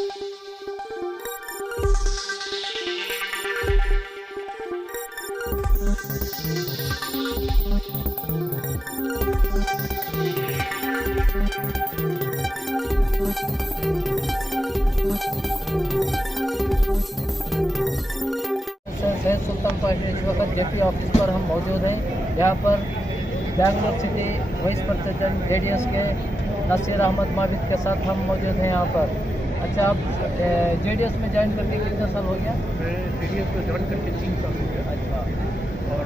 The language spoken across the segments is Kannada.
सैयद सुल्तान पार्टी इस वक्त जेपी ऑफिस पर हम मौजूद हैं। यहाँ पर Bangalore city vice president JDS के नसीर अहमद माबिद के साथ हम मौजूद हैं यहाँ पर। अच्छा, आप जेडीएस में ज्वाइन करके कितना साल हो गया? मैं जेडीएस में ज्वाइन करके 3 साल हो गया। अच्छा, और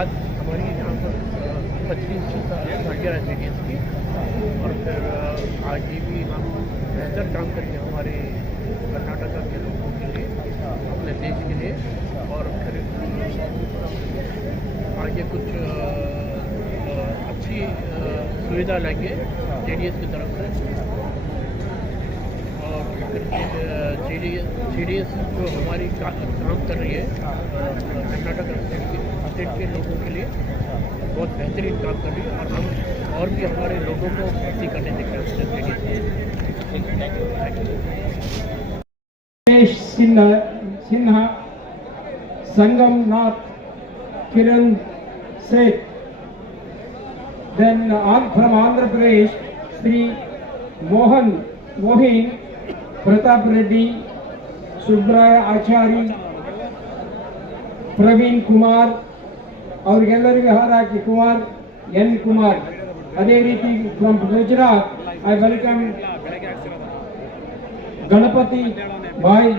आज हमारी यहाँ पर 25वीं सालगिरह है जेडीएस की। और फिर आज ये भी हम बेहतर काम करेंगे हमारे कर्नाटका के लोगों के लिए, अपने देश के लिए। और फिर आगे कुछ अच्छी सुविधा लेंगे जेडीएस की तरफ से। और फिर जेडीएस जो हमारी काम कर रही है कर्नाटक स्टेट के लोगों के लिए बहुत बेहतरीन काम कर रही है। और हम और भी हमारे लोगों को भर्ती करने देंगे JDS. Sinha, Sangam Nath, Kiran Seth. Then from Andhra Pradesh, Sri Mohin, Pratap Reddy, Subraya Achari, Praveen Kumar, ಅವ್ರಿಗೆಲ್ಲರಿಗೂ ಹಾರಾಕಿ ಕುಮಾರ್ ಎನ್ ಕುಮಾರ್. ಅದೇ ರೀತಿ from Gujarat I welcome Ganapati Bhai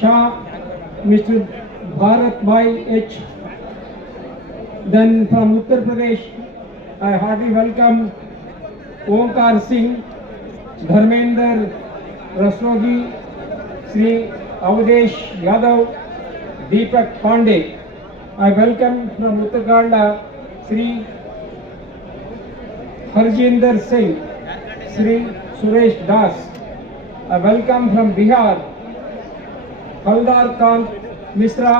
Shah, mister Bharat Bhai H. Then from Uttar Pradesh, I heartily welcome Omkar Singh, Dharmender Rastogi, Sri Avdesh Yadav, Deepak Pandey. I welcome from Uttarakhand Sri Harjinder Singh, Sri Suresh Das. I welcome from Bihar Haldar Kant Misra,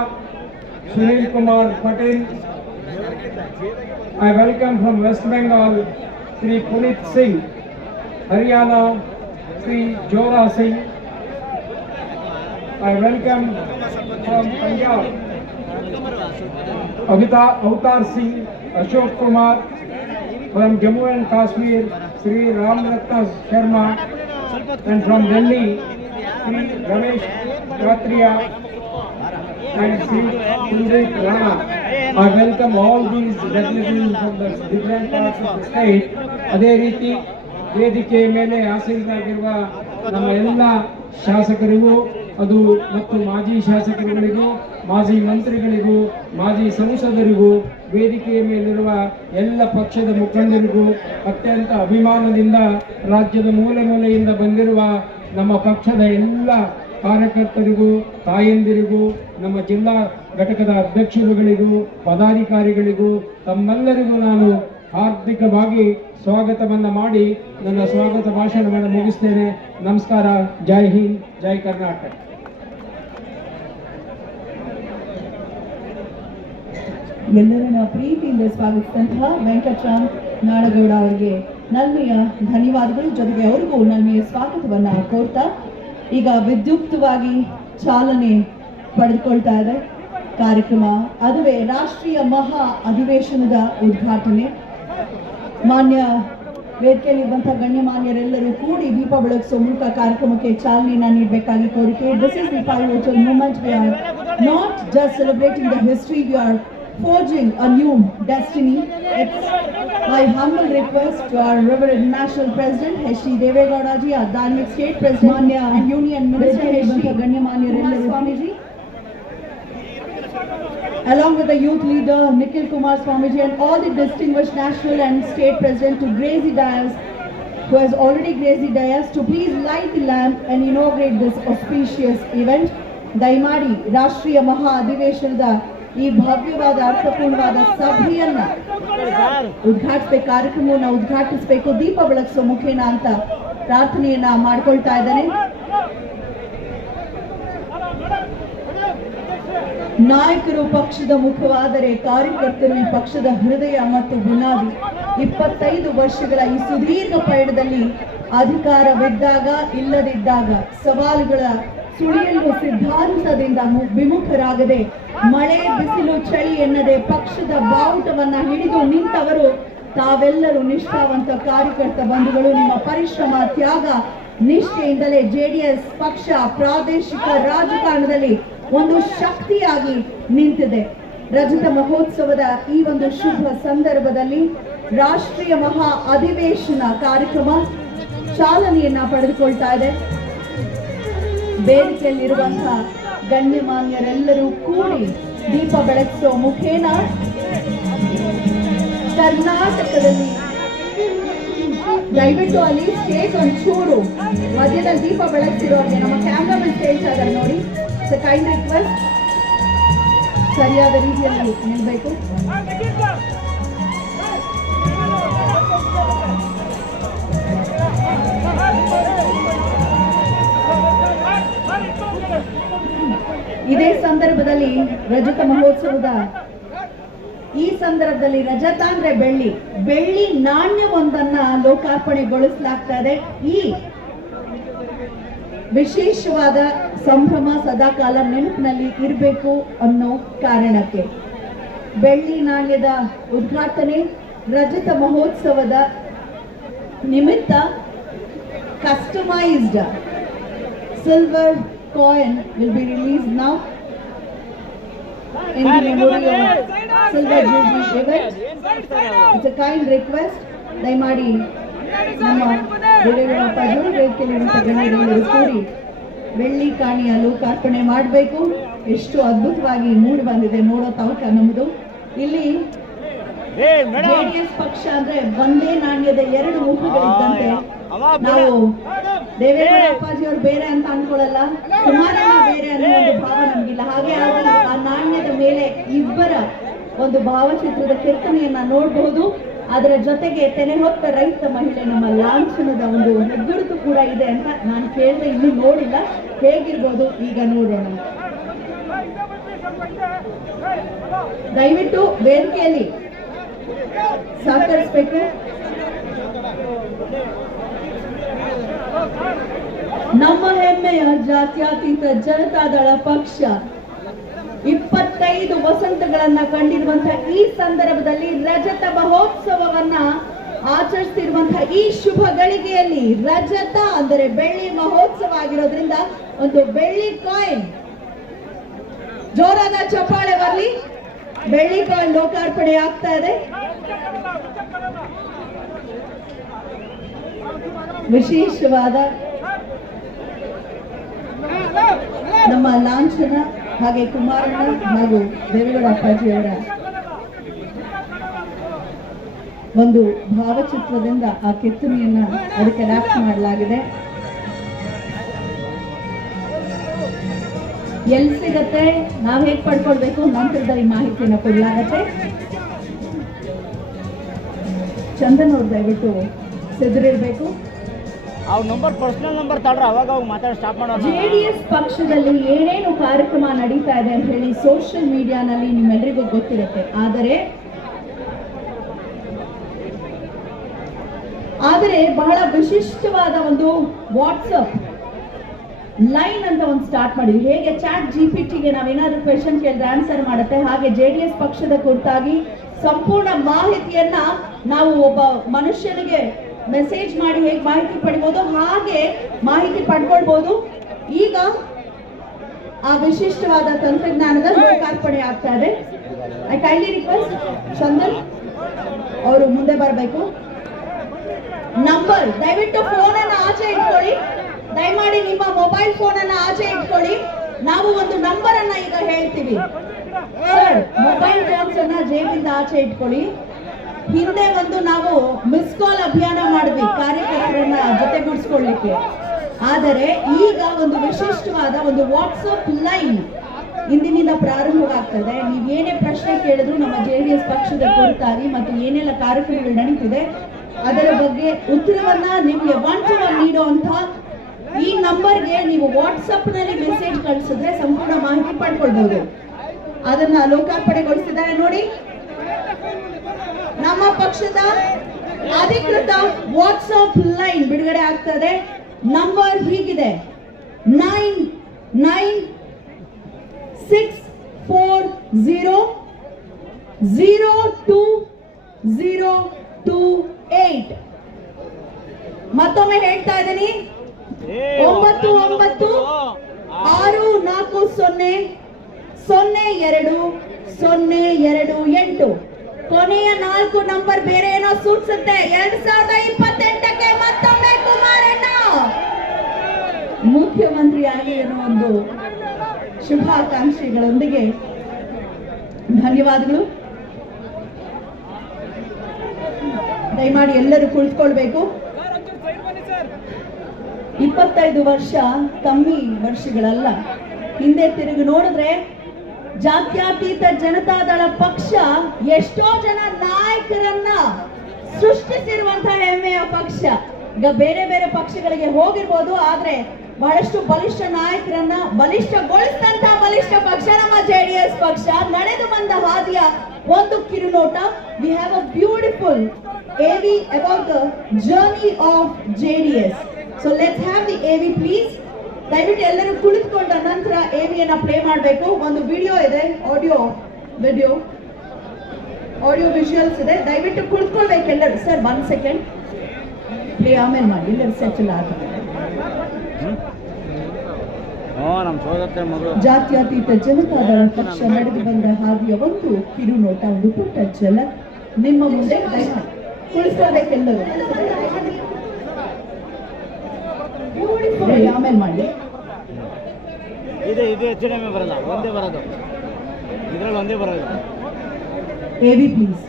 Sunil Kumar Patel. I welcome from West Bengal Sri Punit Singh, Haryana Sri Jora Singh. I welcome from Punjab Avatar Singh, Ashok Kumar. From Jammu and Kashmir Sri Ram Ratna Sharma. And from Delhi Sri Ramesh Katria and Sri Kuldeep Rana. I welcome all these representatives from the different parts of the state. ಅದೇ ರೀತಿ ವೇದಿಕೆ ಮೇಲೆ ಆಸೀನರಾಗಿರುವ ನಮ್ಮ ಎಲ್ಲ ಶಾಸಕರಿಗೂ ಅದು ಮತ್ತು ಮಾಜಿ ಶಾಸಕರುಗಳಿಗೂ, ಮಾಜಿ ಮಂತ್ರಿಗಳಿಗೂ, ಮಾಜಿ ಸಂಸದರಿಗೂ, ವೇದಿಕೆಯ ಮೇಲಿರುವ ಎಲ್ಲ ಪಕ್ಷದ ಮುಖಂಡರಿಗೂ, ಅತ್ಯಂತ ಅಭಿಮಾನದಿಂದ ರಾಜ್ಯದ ಮೂಲೆ ಮೂಲೆಯಿಂದ ಬಂದಿರುವ ನಮ್ಮ ಪಕ್ಷದ ಎಲ್ಲ ಕಾರ್ಯಕರ್ತರಿಗೂ, ತಾಯಂದಿರಿಗೂ, ನಮ್ಮ ಜಿಲ್ಲಾ ಘಟಕದ ಅಧ್ಯಕ್ಷರುಗಳಿಗೂ, ಪದಾಧಿಕಾರಿಗಳಿಗೂ ತಮ್ಮೆಲ್ಲರಿಗೂ ನಾನು ಹಾರ್ದಿಕವಾಗಿ ಸ್ವಾಗತವನ್ನು ಮಾಡಿ ನನ್ನ ಸ್ವಾಗತ ಭಾಷಣವನ್ನು ಮುಗಿಸ್ತೇನೆ. ನಮಸ್ಕಾರ. ಜೈ ಹಿಂದ್, ಜೈ ಕರ್ನಾಟಕ. ಎಲ್ಲರನ್ನ ಪ್ರೀತಿಯಿಂದ ಸ್ವಾಗತಿಸಿದಂತಹ ವೆಂಕಟರಾಮ್ ನಾಡಗೌಡ ಅವರಿಗೆ ನಲ್ಮೆಯ ಧನ್ಯವಾದಗಳು. ಜೊತೆಗೆ ಅವರಿಗೂ ನಲ್ಮೆಯ ಸ್ವಾಗತವನ್ನ ಕೋರ್ತಾ ಈಗ ವಿದ್ಯುಕ್ತವಾಗಿ ಚಾಲನೆ ಪಡೆದುಕೊಳ್ತಾ ಇದೆ ಕಾರ್ಯಕ್ರಮ. ಅದುವೇ ರಾಷ್ಟ್ರೀಯ ಮಹಾ ಅಧಿವೇಶನದ ಉದ್ಘಾಟನೆ. ಮಾನ್ಯ ವೇದಿಕೆಯಲ್ಲಿರುವಂತಹ ಗಣ್ಯಮಾನ್ಯರೆಲ್ಲರೂ ಕೂಡಿ ದೀಪ ಬೆಳಗಿಸುವ ಮೂಲಕ ಕಾರ್ಯಕ್ರಮಕ್ಕೆ ಚಾಲನೆಯನ್ನು ನೀಡಬೇಕಾಗಿ ಕೋರಿಕೆ. This is the pivotal moment. We are not just celebrating the history, we are forging a new destiny. It's my humble request to our Reverend National President H.D. Devegowda ji, our Dynamic State President, Manya and Union Minister H.D. Ganyamanya Swamiji, along with the youth leader Nikhil Kumar Swamiji and all the distinguished national and state president to grace the dais, who has already graced the dais, to please light the lamp and inaugurate this auspicious event. ದಯಮಾಡಿ ರಾಷ್ಟ್ರೀಯ ಮಹಾ ಅಧಿವೇಶನದ ಈ ಭವ್ಯವಾದ ಅರ್ಥಪೂರ್ಣವಾದ ಸಭೆಯನ್ನ ಉದ್ಘಾಟಿಸಬೇಕು, ಕಾರ್ಯಕ್ರಮವನ್ನು ಉದ್ಘಾಟಿಸಬೇಕು ದೀಪ ಬೆಳಗಿಸುವ ಮುಖೇನ ಅಂತ ಪ್ರಾರ್ಥನೆಯನ್ನ ಮಾಡ್ಕೊಳ್ತಾ ಇದ್ದೇನೆ. ನಾಯಕರು ಪಕ್ಷದ ಮುಖವಾದರೆ ಕಾರ್ಯಕರ್ತರು ಈ ಪಕ್ಷದ ಹೃದಯ ಮತ್ತು ಬುನಾದಿ. 25 ವರ್ಷಗಳ ಈ ಸುದೀರ್ಘ ಪಯಣದಲ್ಲಿ ಅಧಿಕಾರವಿದ್ದಾಗ ಇಲ್ಲದಿದ್ದಾಗ ಸವಾಲುಗಳ ಸುಳಿಯಲು ಸಿದ್ಧಾಂತದಿಂದ ವಿಮುಖರಾಗದೆ ಮಳೆ ಬಿಸಿಲು ಚಳಿ ಎನ್ನದೆ ಪಕ್ಷದ ಬಾವುಟವನ್ನ ಹಿಡಿದು ನಿಂತವರು ತಾವೆಲ್ಲರೂ ನಿಷ್ಠಾವಂತ ಕಾರ್ಯಕರ್ತ ಬಂಧುಗಳು. ನಿಮ್ಮ ಪರಿಶ್ರಮ ತ್ಯಾಗ ನಿಷ್ಠೆಯಿಂದಲೇ ಜೆಡಿಎಸ್ ಪಕ್ಷ ಪ್ರಾದೇಶಿಕ ರಾಜಕಾರಣದಲ್ಲಿ ಒಂದು ಶಕ್ತಿಯಾಗಿ ನಿಂತಿದೆ. ರಜತ ಮಹೋತ್ಸವದ ಈ ಒಂದು ಶುಭ ಸಂದರ್ಭದಲ್ಲಿ ರಾಷ್ಟ್ರೀಯ ಮಹಾ ಅಧಿವೇಶನ ಕಾರ್ಯಕ್ರಮ ಚಾಲನೆಯನ್ನ ಪಡೆದುಕೊಳ್ತಾ ಇದೆ. ವೇದಿಕೆಯಲ್ಲಿರುವಂತಹ ಗಣ್ಯಮಾನ್ಯರೆಲ್ಲರೂ ಕೂಡಿ ದೀಪ ಬೆಳಗಿಸುವ ಮುಖೇನ ಕರ್ನಾಟಕದಲ್ಲಿ ದಯವಿಟ್ಟು ಅಲ್ಲಿ ಸ್ಟೇಜ್ ಒಂಚೂರು ಮಧ್ಯದಲ್ಲಿ ದೀಪ ಬೆಳಗ್ತಿರೋರಿಗೆ ನಮ್ಮ ಕ್ಯಾಮ್ರಾಮನ್ ಸ್ಟೇಜ್ ಇದ್ದಾರೆ ನೋಡಿ. ಕೈಂಡ್ ರಿಕ್ವೆಸ್ಟ್ ಸರಿಯಾದ ರೀತಿಯಲ್ಲಿ ನಿಲ್ಬೇಕು. ಇದೇ ಸಂದರ್ಭದಲ್ಲಿ ರಜತ ಮಹೋತ್ಸವದ ಈ ಸಂದರ್ಭದಲ್ಲಿ ರಜತ ಅಂದ್ರೆ ಬೆಳ್ಳಿ, ಬೆಳ್ಳಿ ನಾಣ್ಯವೊಂದನ್ನ ಲೋಕಾರ್ಪಣೆಗೊಳಿಸಲಾಗ್ತಾ ಇದೆ. ಈ ವಿಶೇಷವಾದ ಸಂಭ್ರಮ ಸದಾಕಾಲ ನೆನಪಿನಲ್ಲಿ ಇರಬೇಕು ಅನ್ನೋ ಕಾರಣಕ್ಕೆ ಬೆಳ್ಳಿ ನಾಣ್ಯದ ಉದ್ಘಾಟನೆ ರಜತ ಮಹೋತ್ಸವದ ನಿಮಿತ್ತ customised silver coin will be released now in the memorial silver jubilee event. It's a kind request. ದಯಮಾಡಿ ನಮ್ಮ ದೇವೇಗೌಡಪ್ಪಾಜಿಯವರು ವೇದಿಕೆಯಲ್ಲಿರುವಂಥ ಗಣ್ಯರೆಲ್ಲರೂ ಕೂಡಿ ಬೆಳ್ಳಿ ಕಾಣಿಯ ಲೋಕಾರ್ಪಣೆ ಮಾಡಬೇಕು. ಎಷ್ಟು ಅದ್ಭುತವಾಗಿ ಮೂಡಿ ಬಂದಿದೆ ನೋಡೋ ತವಕ ನಮ್ಮದು. ಇಲ್ಲಿ ಜೆಡಿಎಸ್ ಪಕ್ಷ ಅಂದ್ರೆ ಒಂದೇ ನಾಣ್ಯದ ಎರಡು ಮುಖಗಳಿದ್ದಂತೆ ನಾವು ದೇವೇಗೌಡ ಅಪ್ಪಾಜಿಯವರು ಬೇರೆ ಅಂತ ಅನ್ಕೊಳ್ಳಲ್ಲ, ಕುಮಾರಣ್ಣ ಬೇರೆ ಅನ್ನೋ ಒಂದು ಭಾವ ನಮ್ಗಿಲ್ಲ. ಹಾಗೆ ಆಗಿ ಆ ನಾಣ್ಯದ ಮೇಲೆ ಇಬ್ಬರ ಒಂದು ಭಾವಚಿತ್ರದ ಕೆತ್ತನೆಯನ್ನ ನೋಡಬಹುದು. ಅದರ ಜೊತೆಗೆ ತೆನೆ ಹೊತ್ತ ರೈತ ಮಹಿಳೆ ನಮ್ಮ ಲಾಂಛನದ ಒಂದು ಹೆಗ್ಗುರುತು ಕೂಡ ಇದೆ ಅಂತ ನಾನು ಕೇಳಿದೆ, ಇನ್ನೂ ನೋಡಿಲ್ಲ. ಹೇಗಿರ್ಬೋದು ಈಗ ನೋಡೋಣ. ದಯವಿಟ್ಟು ವೇದಿಕೆಯಲ್ಲಿ ಸಹಕರಿಸಬೇಕು. ನಮ್ಮ ಹೆಮ್ಮೆಯ ಜಾತ್ಯತೀತ ಜನತಾದಳ ಪಕ್ಷ 25 ವಸಂತಗಳನ್ನ ಕಂಡಿರುವಂತಹ ಈ ಸಂದರ್ಭದಲ್ಲಿ ರಜತ ಮಹೋತ್ಸವವನ್ನ ಆಚರಿಸ್ತಿರುವಂತಹ ಈ ಶುಭ ಗಳಿಗೆಯಲ್ಲಿ ರಜತ ಅಂದರೆ ಬೆಳ್ಳಿ ಮಹೋತ್ಸವ ಆಗಿರೋದ್ರಿಂದ ಒಂದು ಬೆಳ್ಳಿ ಕಾಯಿನ್, ಜೋರಾದ ಚಪ್ಪಾಳೆ ಬರಲಿ. ಬೆಳ್ಳಿ ಕಾಯಿನ್ ಲೋಕಾರ್ಪಣೆ ಆಗ್ತಾ ಇದೆ. ವಿಶೇಷವಾದ ನಮ್ಮ ಲಾಂಛನ ಹಾಗೆ ಕುಮಾರಣ್ಣ ಹಾಗೂ ದೇವೇಗೌಡ ಅಪ್ಪಾಜಿಯವರ ಒಂದು ಭಾವಚಿತ್ರದಿಂದ ಆ ಕೆತ್ತನೆಯನ್ನ ಅದಕ್ಕೆ ರ್ಯಾಪ್ ಮಾಡಲಾಗಿದೆ. ಎಲ್ಲಿ ಸಿಗತ್ತೆ, ನಾವ್ ಹೇಗ್ ಪಡ್ಕೊಳ್ಬೇಕು, ನಂತರದಲ್ಲಿ ಮಾಹಿತಿಯನ್ನು ಕೊಡಲಾಗತ್ತೆ. ಚಂದನ್ ಅವ್ರು ದಯವಿಟ್ಟು ಸಿದ್ಧರಿರ್ಬೇಕು. ಅವ್ರ ನಂಬರ್ ಪರ್ಸನಲ್ ನಂಬರ್ ತಡ್ರ, ಅವಾಗ ಅವಾಗ ಮಾತಾಡಿ ಸ್ಟಾಪ್ ಮಾಡೋದು. ಜೆಡಿಎಸ್ ಪಕ್ಷದಲ್ಲಿ ಏನೇನು ಕಾರ್ಯಕ್ರಮ ನಡೀತಾ ಇದೆ ಅಂತ ಹೇಳಿ ಸೋಷಿಯಲ್ ಮೀಡಿಯಾನಲ್ಲಿ ನಿಮ್ಮೆಲ್ಲರಿಗೂ ಗೊತ್ತಿರುತ್ತೆ. ಆದರೆ ಬಹಳ ವಿಶಿಷ್ಟವಾದ ಒಂದು ವಾಟ್ಸಪ್ ಲೈನ್ ಅಂತ ಒಂದು ಸ್ಟಾರ್ಟ್ ಮಾಡಿದ್ವಿ. ಹೇಗೆ ಚಾಟ್ ಜಿಪಿಟಿಗೆ ನಾವೇನಾದ್ರೂ ಕ್ವೆಶನ್ ಕೇಳಿದ್ರೆ ಆನ್ಸರ್ ಮಾಡುತ್ತೆ, ಹಾಗೆ ಜೆಡಿಎಸ್ ಪಕ್ಷದ ಕುರಿತಾಗಿ ಸಂಪೂರ್ಣ ಮಾಹಿತಿಯನ್ನ ನಾವು ಒಬ್ಬ ಮನುಷ್ಯನಿಗೆ ಮೆಸೇಜ್ ಮಾಡಿ ಹೇಗೆ ಮಾಹಿತಿ ಪಡಿಬಹುದು ಹಾಗೆ ಮಾಹಿತಿ ಪಡ್ಕೊಳ್ಬಹುದು. ಈಗ ಆ ವಿಶಿಷ್ಟವಾದ ತಂತ್ರಜ್ಞಾನದ ಲೋಕಾರ್ಪಣೆ ಆಗ್ತಾ ಇದೆ. ಐ ಕೈಂಡ್ಲಿ ರಿಕ್ವೆಸ್ಟ್ ಚಂದನ್ ಅವರು ಮುಂದೆ ಬರಬೇಕು. ನಂಬರ್ ದಯವಿಟ್ಟು ಫೋನ್ ಅನ್ನ ಆಚೆ ಇಟ್ಕೊಳ್ಳಿ. ದಯಮಾಡಿ ನಿಮ್ಮ ಮೊಬೈಲ್ ಫೋನ್ ಅನ್ನ ಆಚೆ ಇಟ್ಕೊಳ್ಳಿ. ನಾವು ಒಂದು ನಂಬರ್ ಅನ್ನ ಈಗ ಹೇಳ್ತೀವಿ. ಮೊಬೈಲ್ ಫೋನ್ಸ್ ಅನ್ನ ಜೇಬಿಂದ ಆಚೆ ಇಟ್ಕೊಳ್ಳಿ. ಹಿಂದೆ ಒಂದು ನಾವು ಮಿಸ್ ಕಾಲ್ ಅಭಿಯಾನ ಮಾಡಿದ್ವಿ ಕಾರ್ಯಕರ್ತರನ್ನ ಜೊತೆಗೂಡಿಸ್ಕೊಳ್ಳಿಕ್ಕೆ. ಆದರೆ ಈಗ ಒಂದು ವಿಶಿಷ್ಟವಾದ ಒಂದು ವಾಟ್ಸಪ್ ಲೈನ್ ಇಂದಿನಿಂದ ಪ್ರಾರಂಭವಾಗ್ತದೆ. ನೀವೇನೇ ಪ್ರಶ್ನೆ ಕೇಳಿದ್ರು ನಮ್ಮ ಜೆಡಿಎಸ್ ಪಕ್ಷದ ಕುರಿತಾಗಿ ಮತ್ತು ಏನೆಲ್ಲ ಕಾರ್ಯಕ್ರಮಗಳು ನಡೀತಿದೆ ಅದರ ಬಗ್ಗೆ ಉತ್ತರವನ್ನ ನಿಮಗೆ 1 to 1 ನೀಡುವಂತ ಈ ನಂಬರ್ಗೆ ನೀವು ವಾಟ್ಸಪ್ ನಲ್ಲಿ ಮೆಸೇಜ್ ಕಳಿಸಿದ್ರೆ ಸಂಪೂರ್ಣ ಮಾಹಿತಿ ಪಡ್ಕೊಳ್ಬಹುದು. ಅದನ್ನ ಲೋಕಾರ್ಪಣೆಗೊಳಿಸಿದ್ದಾರೆ ನೋಡಿ. ನಮ್ಮ ಪಕ್ಷದ ಅಧಿಕೃತ ವಾಟ್ಸ್ಆಪ್ ಲೈನ್ ಬಿಡುಗಡೆ ಆಗ್ತದೆ. ನಂಬರ್ ಹೀಗಿದೆ 9964002028. ಮತ್ತೊಮ್ಮೆ ಹೇಳ್ತಾ ಇದ್ದೀನಿ 9940020228. ಕೊನೆಯ 4 ನಂಬರ್ ಬೇರೆ ಏನೋ ಸೂಚಿಸುತ್ತೆ. 2028ಕ್ಕೆ ಮತ್ತೊಮ್ಮೆ ಕುಮಾರಣ್ಣ ಮುಖ್ಯಮಂತ್ರಿ ಆಗಿ ಅನ್ನೋ ಒಂದು ಶುಭಾಕಾಂಕ್ಷೆಗಳೊಂದಿಗೆ ಧನ್ಯವಾದಗಳು. ದಯಮಾಡಿ ಎಲ್ಲರೂ ಕುಳಿತುಕೊಳ್ಬೇಕು. 25 ವರ್ಷ ಕಮ್ಮಿ ವರ್ಷಗಳಲ್ಲ. ಹಿಂದೆ ತಿರುಗಿ ನೋಡಿದ್ರೆ ಜಾತ್ಯತೀತ ಜನತಾದಳ ಪಕ್ಷ ಎಷ್ಟೋ ಜನ ನಾಯಕರನ್ನ ಸೃಷ್ಟಿಸಿರುವಂತಹ ಹೆಮ್ಮೆಯ ಪಕ್ಷ. ಈಗ ಬೇರೆ ಬೇರೆ ಪಕ್ಷಗಳಿಗೆ ಹೋಗಿರ್ಬೋದು, ಆದ್ರೆ ಬಹಳಷ್ಟು ಬಲಿಷ್ಠ ನಾಯಕರನ್ನ ಬಲಿಷ್ಠಗೊಳಿಸಿದಂತ ಬಲಿಷ್ಠ ಪಕ್ಷ ನಮ್ಮ JDS ಪಕ್ಷ. ನಡೆದು ಬಂದ ಹಾದಿಯ ಒಂದು ಕಿರುನೋಟ. We have a beautiful AV about the journey of JDS. So let's have the AV please. ದಯವಿಟ್ಟು ಎಲ್ಲರೂ ಕುಳಿತುಕೊಂಡ ನಂತರ AVಯನ್ನ ಪ್ಲೇ ಮಾಡಬೇಕು. ಒಂದು ವಿಡಿಯೋ ಇದೆ, ಆಡಿಯೋ ವಿಜುವಲ್ಸ್ ಇದೆ. ದಯವಿಟ್ಟು ಕುಳಿತುಕೊಳ್ಬೇಕು ಎಲ್ಲರೂ. ಸರ್ 1 ಸೆಕೆಂಡ್ ಪ್ಲೇ ಆಮೇಲೆ ಮಾಡಿ, ಎಲ್ಲರೂ ಸೆಟಲ್ ಆಗುತ್ತೆ. ಜಾತ್ಯತೀತ ಜನತಾದಳ ಪಕ್ಷ ನಡೆದು ಬಂದ ಹಾದಿಯ ಒಂದು ಕಿರುನೋಟ, ಒಂದು ಪುಟ್ಟ ಝಲಕ್ ನಿಮ್ಮ ಮುಂದೆ. ಕುಳಿಸ್ಕೊಳ್ಬೇಕೆಲ್ಲರೂ. ಆಮೇಲೆ ಮಾಡಿ. ಇದು ಹೆಚ್ಚು ಕಡಿಮೆ ಬರಲ್ಲ, ಒಂದೇ ಬರೋದು, ಇದ್ರಲ್ಲಿ ಒಂದೇ ಬರೋದು. AV please.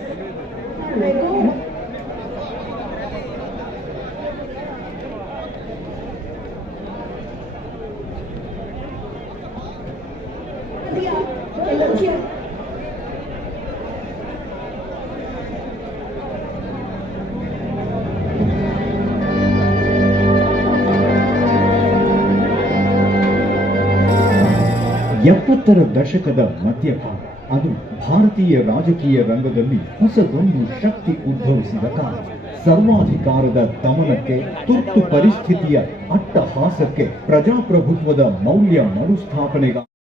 ಎಪ್ಪತ್ತರ ದಶಕದ ಮಧ್ಯಕಾಲ. ಅದು ಭಾರತೀಯ ರಾಜಕೀಯ ರಂಗದಲ್ಲಿ ಹೊಸದೊಂದು ಶಕ್ತಿ ಉದ್ಭವಿಸಿದ ಕಾಲ. ಸರ್ವಾಧಿಕಾರದ ದಮನಕ್ಕೆ, ತುರ್ತು ಪರಿಸ್ಥಿತಿಯ ಅಟ್ಟಹಾಸಕ್ಕೆ, ಪ್ರಜಾಪ್ರಭುತ್ವದ ಮೌಲ್ಯ ಮರುಸ್ಥಾಪನೆಗಾಗಿ